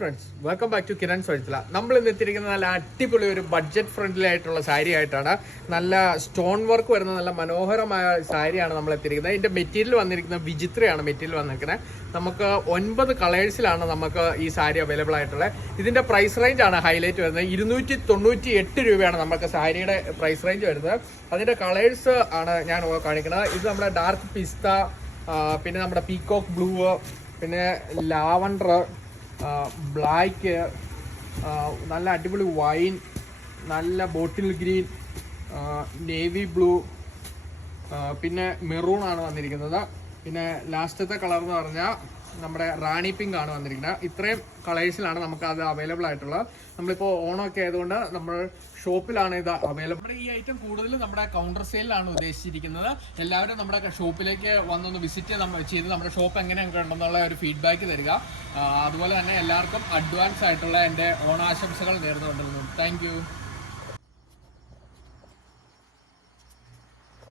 Friends, welcome back to Kiran സ്വഴിത്തില. നമ്മൾ ഇന്ന് എത്തിയിരിക്കുന്നത് നല്ല അടിപൊളി ഒരു ബഡ്ജറ്റ് ഫ്രണ്ട്ലി ആയിട്ടുള്ള സാരി ആയിട്ടാണ്. നല്ല സ്റ്റോൺ വർക്ക് വരുന്ന നല്ല മനോഹരമായ സാരിയാണ് നമ്മൾ എത്തിയിരിക്കുന്നത്. ഇതിന്റെ മെറ്റീരിയൽ വന്നിരിക്കുന്നത് വിചിത്രയാണ് മെറ്റീരിയൽ വന്നിരിക്കുന്നത്. നമുക്ക് 9 കളേഴ്സിലാണ് നമുക്ക് ഈ സാരി അവൈലബിൾ ആയിട്ടുള്ളത്. ഇതിന്റെ പ്രൈസ് റേഞ്ച് ആണ് ഹൈലൈറ്റ് വരുന്നത്. 298 രൂപയാണ് നമുക്ക് സാരിയുടെ പ്രൈസ് റേഞ്ച് വരുന്നത്. അതിന്റെ കളേഴ്സ് ആണ് ഞാൻ കാണിക്കുന്നത്. ഇത് നമ്മുടെ ഡാർക്ക് പിസ്ത, പിന്നെ നമ്മുടെ പീകോക്ക് ബ്ലൂ, പിന്നെ ലാവൻഡർ, ബ്ലാക്ക്, നല്ല അടിപൊളി വൈൻ, നല്ല ബോട്ടിൽ ഗ്രീൻ, നേവി ബ്ലൂ, പിന്നെ മെറൂൺ ആണ് വന്നിരിക്കുന്നത്. പിന്നെ ലാസ്റ്റത്തെ കളർ എന്ന് പറഞ്ഞാൽ നമ്മുടെ റാണി പിങ്ക് ആണ് വന്നിരിക്കുന്നത്. ഇത്രയും കളേഴ്സിലാണ് നമുക്ക് അത് അവൈലബിൾ ആയിട്ടുള്ളത്. നമ്മളിപ്പോൾ ഓണമൊക്കെ ആയതുകൊണ്ട് നമ്മൾ ഷോപ്പിലാണ് ഇത് അവൈലബിൾ. നമ്മുടെ ഈ ഐറ്റം കൂടുതലും നമ്മുടെ കൗണ്ടർ സെയിലാണ് ഉദ്ദേശിച്ചിരിക്കുന്നത്. എല്ലാവരും നമ്മുടെ ഷോപ്പിലേക്ക് വന്നൊന്ന് വിസിറ്റ് ചെയ്ത് നമ്മുടെ ഷോപ്പ് എങ്ങനെയൊക്കെ ഉണ്ടെന്നുള്ള ഒരു ഫീഡ്ബാക്ക് തരിക. അതുപോലെ തന്നെ എല്ലാവർക്കും അഡ്വാൻസ് ആയിട്ടുള്ള എൻ്റെ ഓണാശംസകൾ നേർന്നുകൊണ്ടിരുന്നു. Thank you.